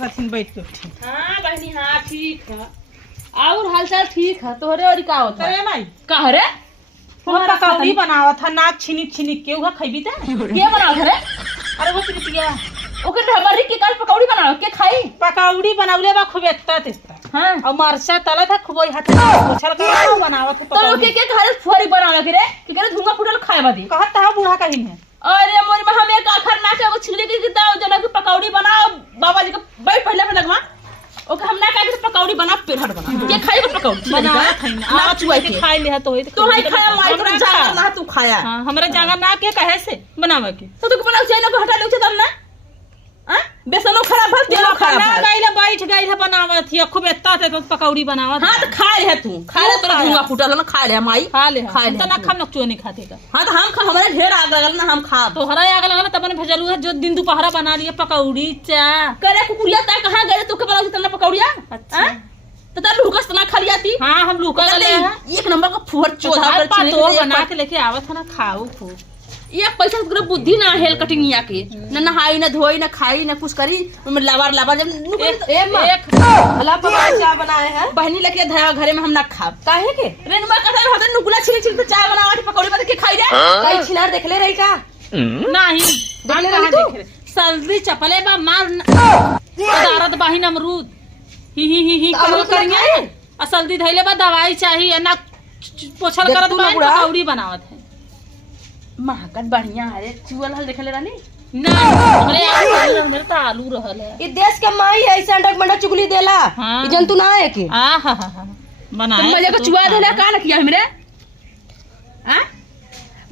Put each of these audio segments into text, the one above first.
करथिन बैठ के उठी। हां बहनी हां ठीक है और हालचाल ठीक है तोहरे और का होता अरे माई का रे वो पकौड़ी बनावत था नाक छिनिक छिनिक के उहा खइबी त के बनावत रे अरे वो प्रीतिया ओके हमारी के काल पकौड़ी बनाओ के खाई पकौड़ी बनौले बा खूब एत्ता तेस्ता हां और मरचा तला था खूब हाथ पोछल का बनावत है तो पकौड़ी के घरे फुहरी बनावे के रे के करे धुआं फुटल खाए बादी कहत था बूढ़ा कहीं है अरे मोर में हम एक आखर ना के वो छिले के दाओ जना की पकौड़ी बनाओ बाबा जी के बैठ पहले पे लगवा ओके हम ना कहे कि पकौड़ी बना पेड़हट बना ये खाई पकौड़ी बनावत है ना चुआई के खाई ले तो तो है खाया माई तो जागा ना तू खाया हां हमरा जागा ना के कहे से बनावे के तो तू बनाओ चाहिए ना हटा लो तब ना हां बेसनो खराब भर तेलो खराब ना गाइला बैठ गई है बनावत ही खूब एत्ता ते तो पकौड़ी बनावत हां तो खा ले तू खा ले तो धुआं फुटल ना खा ले माई खा ले खा ले तो ना खम नक नहीं खाते का हां तो हम खा हमारे ढेर आग लगल ना हम खा तो हरा आग लगल तब ने भेजलू है जो दिन दोपहरा बना लिए पकौड़ी चा करे कुकुरिया ता कहां गए तू के बनाओ तना पकौड़िया अच्छा तो तब लुकस तना खा लियाती हां हम लूका ले एक नंबर का फुहर चोधा कर चोधा तो बना के लेके आवत है ना खाओ खूब ये पैसा के बुद्धि ना हेल कटिंगिया के न नहाई न धोई न खाई न कुछ करी लावार लावार जब एक भला पकौड़ी चाय बनाए हैं बहनी लेके धया घरे में हम ना खा काहे के रेनुमा कथा होता नुकुला छिल छिल तो चाय बनावा पकौड़ी बना के खाई रे कई छिनार देखले रही का नहीं देखले रही तू सर्दी चपले बा मार पदारत बाहिन अमरूद ही करेंगे और सर्दी धइले बा दवाई चाहिए ना पोछल करत बा पकौड़ी बनावत है महकत बढ़िया है चुअल हल देखले रानी हमरे तो आलू रहल है ये देश के माई ऐसा अंडक मंडक चुगली देला हाँ। ई जंतु ना है के हां बनाए तुम मजे को चुआ देला का न किया हमरे हां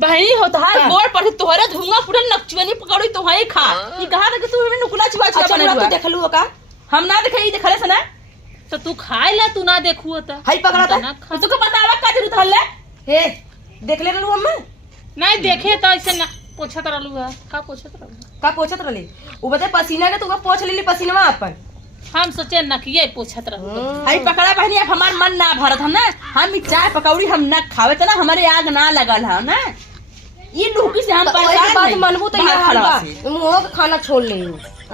बहनी होता है गोड़ पर तोहरे धुआं फुटल नकचुनी पकौड़ी तो है खा ई कहा था कि तू हमें नुकुला चुआ चुआ बना तू देखलू का हम ना देखई देखले से ना तो तू खाए ला तू ना देखू त हई पकड़ा था तू को बतावा का जरूरत हल्ले हे देखले रहलू हम नहीं देखे तो ऐसे ना पोछत रहलू है का पोछत रहली उ बते पसीना के तू का पोछ लेली पसीनवा अपन हम सोचे न कि ये पोछत रहलू हई पकड़ा बहनी अब हमार मन ना भरत हम ना हम चाय पकौड़ी हम ना खावे त ना हमारे आग ना लगल है ना ये लुकी से हम परेशान बात मनबू तो यहाँ खड़ा मुंह का खाना छोड़ ले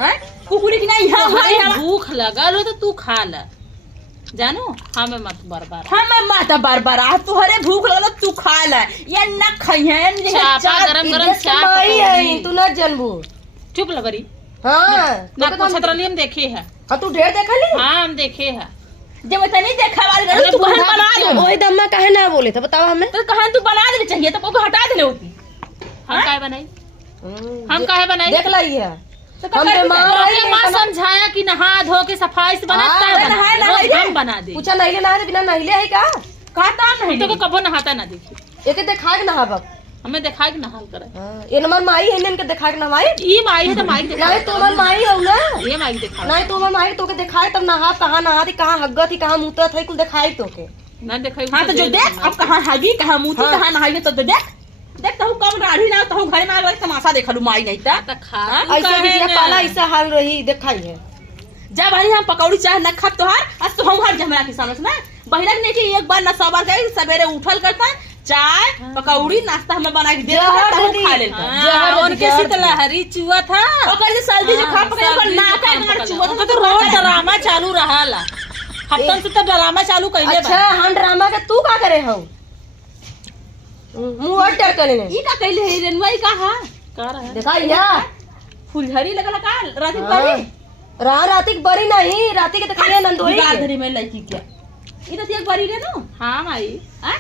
हैं कुकुरी की नहीं यहां भूख लगल हो तो तू खा ले जानू हमें मत बार-बार हमें मत बार-बार आ तुहरे भूख लगल तू खा ले ये न खइहन जे गरम चाय है तू ना जानबू चुप लगरी हां ना पोछत रहली हम देखे है हां तू ढेर देखली हां हम देखे है जब इतनी देखा वाली तू कहन बना दे ओए दम्मा काहे ना बोले था बताओ हमें तो कहन तू बना दे चाहिए तो को हटा देले होती हम काहे बनाई हम काहे बनाई देख लाई है तो मां समझाया कि नहा धो के सफाई से बनाता है हम बना दे पूछा नहीं नहा बिना नहिले है का कहता नहीं तो कबो नहाता ना देखी एके देखा के नहाब हमें देखा के नहाल करे ये नंबर माई है इनके देखा के नहाई ई माई है तो माई देखा नहीं तो माई हो ना ये माई देखा नहीं तो माई तो के दिखाए तब नहा कहां नहाती कहां हग्गत थी कहां मुतत है कुल दिखाई तो के ना देखाई हां तो जो देख अब कहां हगी कहां मुती कहां नहाई तो देख देख तो कम राढ़ी ना तो घर में आगे तमाशा देखलू माई नहीं ता खा ऐसा बिटिया पाला ऐसा हाल रही दिखाई है जब भाई हम पकौड़ी चाहे न खा तोहार आज तो हम हर जमरा के सामने ना बहिरा ने कि एक बार न सवार गई सवेरे उठल करता चाय पकौड़ी नाश्ता हमें बना के दे खा लेता उनके शीतलहरी चुआ था ओकर जे सर्दी जो खा पकड़ पर नाका मार चुआ तो रोज ड्रामा चालू रहला हफ्तन से तो ड्रामा चालू कइले बा अच्छा हम ड्रामा के तू का करे हो मुंह अटर करे ने ई का कइले है रेनवाई का हां का रहा देखा या फुलझड़ी लगल का राती बरी राती बरी नहीं राती के देखले नंदोई गाधरी में लड़की क्या ई तो एक बरी रे नो हां माई हां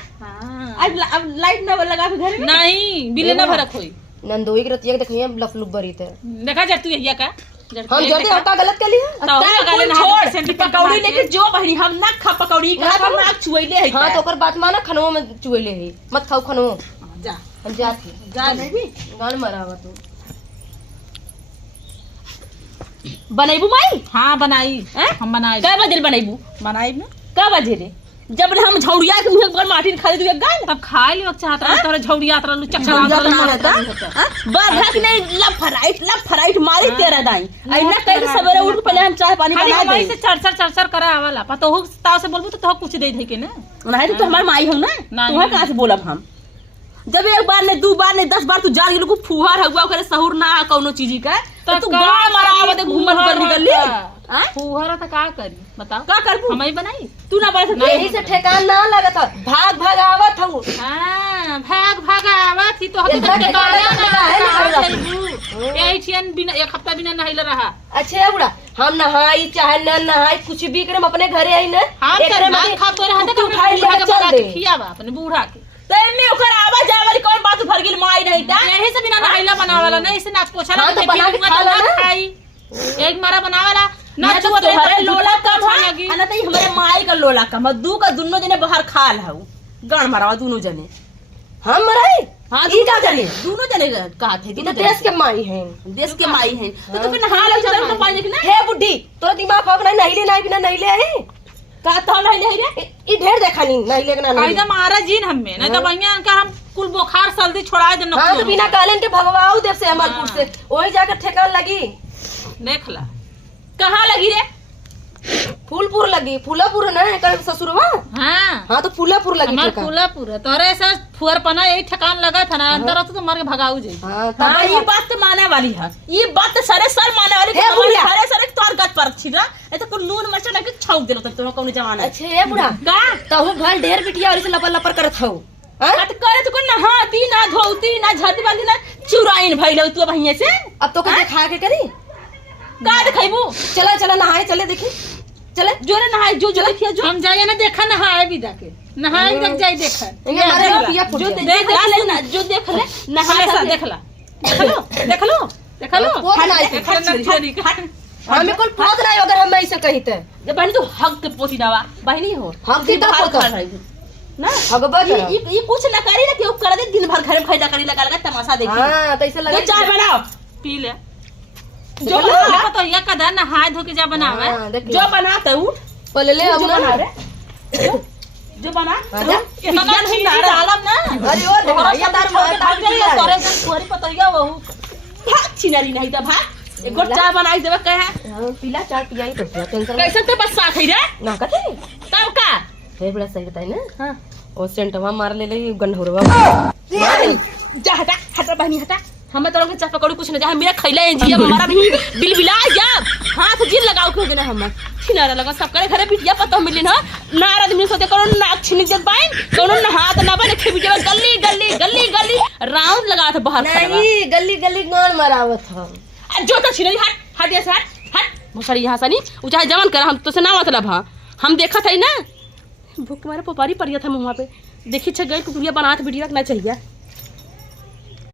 अब लाइट ना लगा के घर में नहीं बिल ना भरत होई नंदोई के रतिया के देखिए लफलुक बरी थे देखा जा तू यहिया का हम जल्दी हक्का गलत कर लिया छोड़ पकौड़ी लेके जो बहनी हम ना खा पकौड़ी का हम ना चुइले है हां तो ओकर बात माना खनवा में चुइले है मत खाओ खनवा जा हम जाती जा नहीं भी गान मरावा तू बनाइबू माई हां बनाई हम बनाई का बजे बनाइबू बनाई ना का बजे रे जब हम झौड़िया के मुंह पर माटी खा दे गाय तब खा लियो चाहत रह तोरे झौड़िया तरह चक्कर मारता बाधक नहीं लफ फराइट मारी तेरा दाई ऐना कह के सवेरे उठ पहले हम चाय पानी बना दे से चरचर करे आवाला पतो हो ताव से बोलबू तो कुछ दे दे के ना नहीं तो हमार माई हो ना तुम्हारे कहां से बोलब हम जब एक बार ने 2 बार ने 10 बार तू जान गेलू फुहार हुआ ओकरे सहूर ना कौनो चीज का तो तू गाड़ मारावा दे घूमल कर निकल हां फुहरा त का करी बताओ का करबू हम ही बनाई तू ना बड़ा यही से ठेकान ना लगत ह भाग भाग आवत हूँ हां भाग आवत ही तो हम इतना ठिकाना ठिकाना है ना यही छियन बिना एक हफ्ता बिना नहिल रहा अच्छे बुढ़ा हम नहाई चाहे न नहाई कुछ भी करे अपने घरे आई ना हां एकरे ना में खा तो रहते तू उठाई बूढ़ा ले के चल बना दे के खियावा अपने बूढ़ा के ते में ओकर आवा जाए वाली कौन बात भर गेल माई नहीं ता यही से बिना नहाइला बनावाला नहीं से नाच पोछा हाँ, तो बना के खा ला ना। खाई एक मारा बनावाला ना ना तो छुआ तोहरे लोला का लगी ना तो हमारे माई का लोला का मद्दू का दोनों जने बाहर खाल हऊ गण मारावा दोनों जने हम मराई हां ई का जाने दोनों जने कहा थे ई तो देश के माई हैं देश के माई हैं तो के नहा ले तो पानी देख ना हे बुड्ढी तोरा दिमाग खराब नहीं नहिले नहीं बिना नहिले है का तो नहीं रे ई ढेर देखा नहीं नहिले के ना नहिले एकदम मारा जीन हमें नहीं तो बढ़िया का हम कुल बुखार सर्दी छोड़ा दे हां तो बिना कालन के भगवाऊ देव से अमरपुर से वही जाकर ठेकान लगी देख ला कहां लगी रे फूलपुर लगी फूलापुर ना कर ससुरवा हां हां तो फूलापुर लगी हमार ठेकान फूलापुर तोरे से फुअर पना यही ठिकान लगा था ना अंदर तो मार के भगाऊ जाई हां हां तब ये बात तो माने वाली है ये बात तो सरे सर माने वाली हे है बुढ़िया। सरे सरे तोर गत पर छी ना ए तो कुल नून मरचा ना के छौक देलो तक तो कौन जमाना है अच्छे ये बुढ़ा का तहु भल ढेर बिटिया और से लपर लपर करत हऊ हां कत करे तो ना हाथी ना धोती ना झट बांधी ना चुराइन भइलो तू भैया से अब तो के खा के करी का देखैबू चला चला नहाए चले देखी चले जोरे नहाय जो जो देखिए जो हम जाए ना देखा नहाए भी जाके नहाए तक जाए देखा इंगे मारे ना पिया फुट जो जाए। देख ले ना जो देख ले नहा हमेशा देख ला देख लो पोत ना ऐसे हमें कुल पोत ना अगर हम ऐसे कही ते जब बहनी तो हक के पोती दावा बहनी हो हम की तो पोत ना भगवा ये कुछ ना करी ना कि कर दे दिन भर घर में खैदा करी लगा लगा तमाशा देखी हां तो ऐसे जो लगे चाय बनाओ पी ले जो जो बना पता या कदा नहाए धो के जा बनावे हां देख जो बनाते उठ पहले ले हम जो बना ना रे जो बना आजा। इतना नहीं डालम ना अरे ओ देखो ये दार भाग जाइए तोरे जन कुहरी पतइया वहू भाग छिनारी नहीं तो भाग एक गोट चाय बनाई देवे कहे हां पीला चाट पियाई तो टेंशन कैसे तो बस साथ ही रे ना कते तब का हे बड़ा सही बताई ना हां ओ सेंटवा मार ले ले गंढोरवा जा हटा हटा बहनी हटा हमें तो चाय पकौड़ी कुछ ना जा मेरा खैला है जी हमारा भी बिलबिला जा हाथ जीर लगाओ के ना हम छिनारा लगा सब करे घरे बिटिया पता मिली ना नार आदमी सोते करो नाक छिन दे पाइन कोनो ना हाथ ना बने खे बिटिया गली गली गली गली राउंड लगा था बाहर खड़ा नहीं गली गली गान मरावत हम जो तो छिनरी हट हट ऐसे हट मुसरी यहाँ सनी उ चाहे जवन कर हम तो से ना मतलब हां हम देखा था ना भूख मारे पोपारी पड़िया था मुंह पे देखी छ गई कुकुरिया बनात वीडियो रखना चाहिए